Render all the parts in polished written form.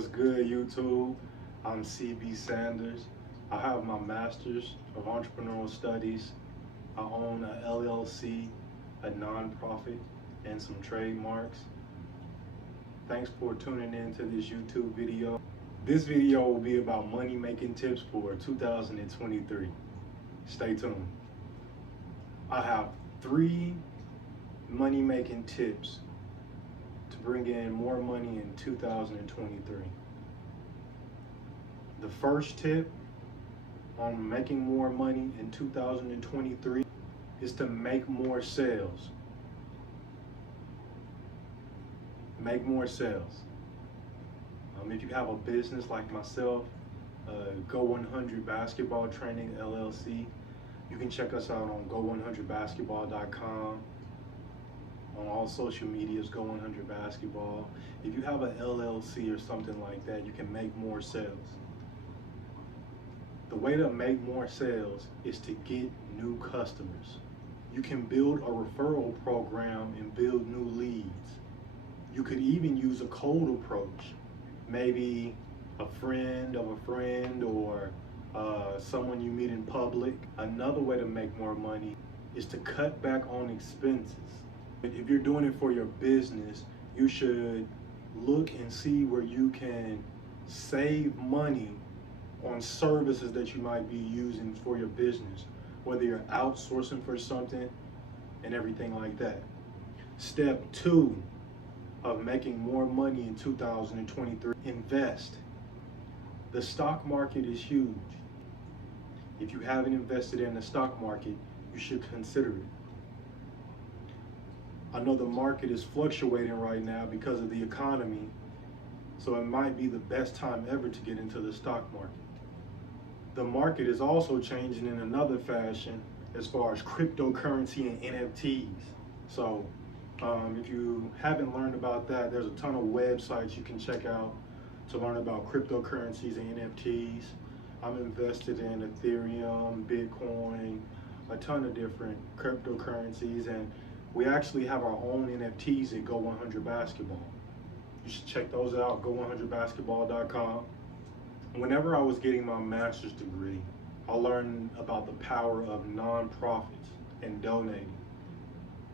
What's good, YouTube? I'm CB Sanders. I have my Master's of Entrepreneurial Studies. I own a LLC, a nonprofit, and some trademarks. Thanks for tuning in to this YouTube video. This video will be about money making tips for 2023. Stay tuned. I have 3 money making tips to bring in more money in 2023. The first tip on making more money in 2023 is to make more sales. Make more sales. If you have a business like myself, Go 100 Basketball Training LLC, you can check us out on go100basketball.com. On all social medias, Go 100 Basketball. If you have an LLC or something like that, you can make more sales. The way to make more sales is to get new customers. You can build a referral program and build new leads. You could even use a cold approach. Maybe a friend of a friend or someone you meet in public. Another way to make more money is to cut back on expenses. If you're doing it for your business, you should look and see where you can save money on services that you might be using for your business, whether you're outsourcing for something and everything like that. Step 2 of making more money in 2023, invest. The stock market is huge. If you haven't invested in the stock market, you should consider it. I know the market is fluctuating right now because of the economy, so it might be the best time ever to get into the stock market. The market is also changing in another fashion as far as cryptocurrency and NFTs. So if you haven't learned about that, there's a ton of websites you can check out to learn about cryptocurrencies and NFTs. I'm invested in Ethereum, Bitcoin, a ton of different cryptocurrencies, and we actually have our own NFTs at Go 100 Basketball. You should check those out, go100basketball.com. Whenever I was getting my master's degree, I learned about the power of nonprofits and donating.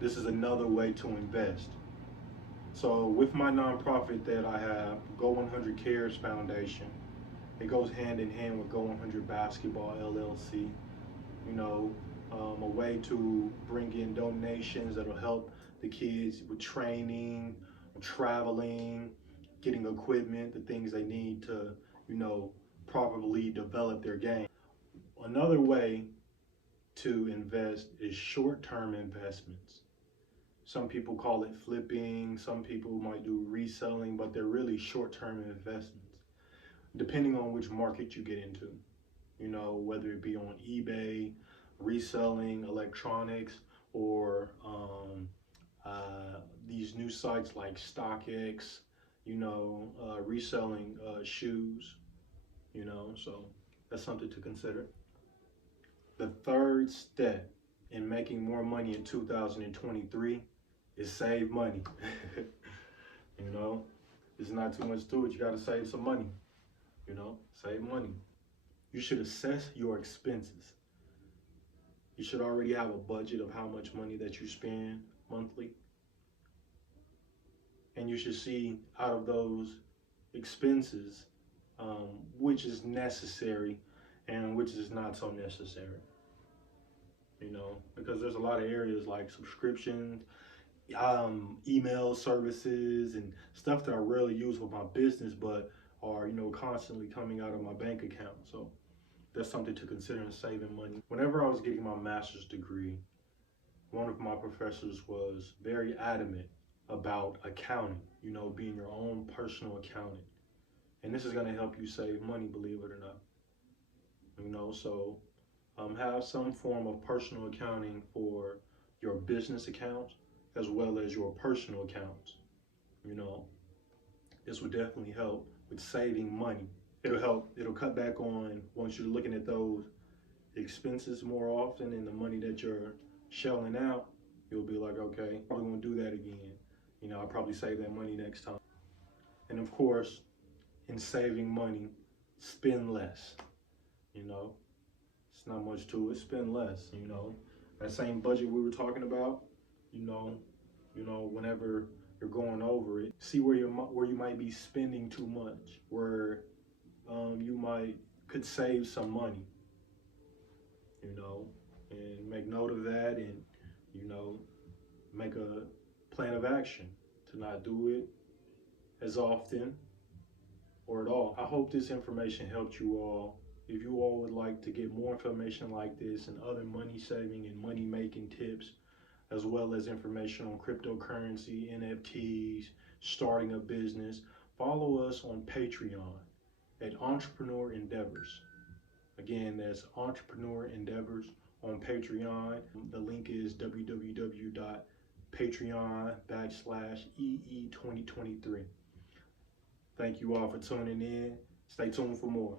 This is another way to invest. So with my nonprofit that I have, Go 100 Cares Foundation, it goes hand in hand with Go 100 Basketball LLC. A way to bring in donations that'll help the kids with training, traveling, getting equipment, the things they need to, properly develop their game. Another way to invest is short-term investments. Some people call it flipping, some people might do reselling, but they're really short-term investments, depending on which market you get into. Whether it be on eBay, reselling electronics, or these new sites like StockX, reselling shoes, so that's something to consider. The third step in making more money in 2023 is save money. There's not too much to it. You got to save some money, save money. You should assess your expenses. You should already have a budget of how much money that you spend monthly. And you should see out of those expenses, which is necessary and which is not so necessary. Because there's a lot of areas like subscriptions, email services, and stuff that I rarely use for my business, but are, constantly coming out of my bank account. So that's something to consider in saving money. Whenever I was getting my master's degree, one of my professors was very adamant about accounting, being your own personal accountant. And this is going to help you save money, believe it or not. So have some form of personal accounting for your business accounts as well as your personal accounts. This would definitely help with saving money. It'll cut back on, once you're looking at those expenses more often and the money that you're shelling out, you'll be like, okay, I probably won't do that again. I'll probably save that money next time. And of course, in saving money, spend less. You know, it's not much to it. Spend less. You know, that same budget we were talking about. You know, whenever you're going over it, see where you might be spending too much, where you could save some money. You know, and make note of that, and you know, make a plan of action to not do it as often or at all. I hope this information helped you all. If you all would like to get more information like this and other money saving and money making tips, as well as information on cryptocurrency, NFTs, starting a business, follow us on Patreon at Entrepreneur Endeavors. Again, that's Entrepreneur Endeavors on Patreon. The link is www.patreon.com/EE2023. Thank you all for tuning in. Stay tuned for more.